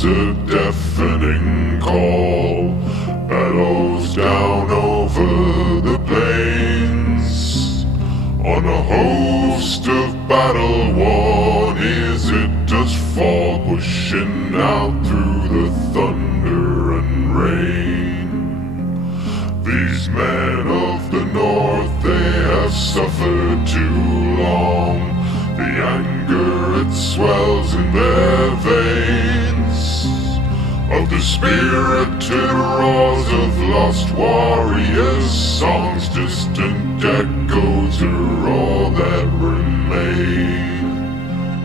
sounds a deafening call. Battles down over the plains. On a host of battle-worn, is it just fog pushing out through the thunder and rain? These men of the north, they have suffered too long. The anger, it swells in their veins. Of the spirited roars of lost warriors, songs, distant echoes are all that remain.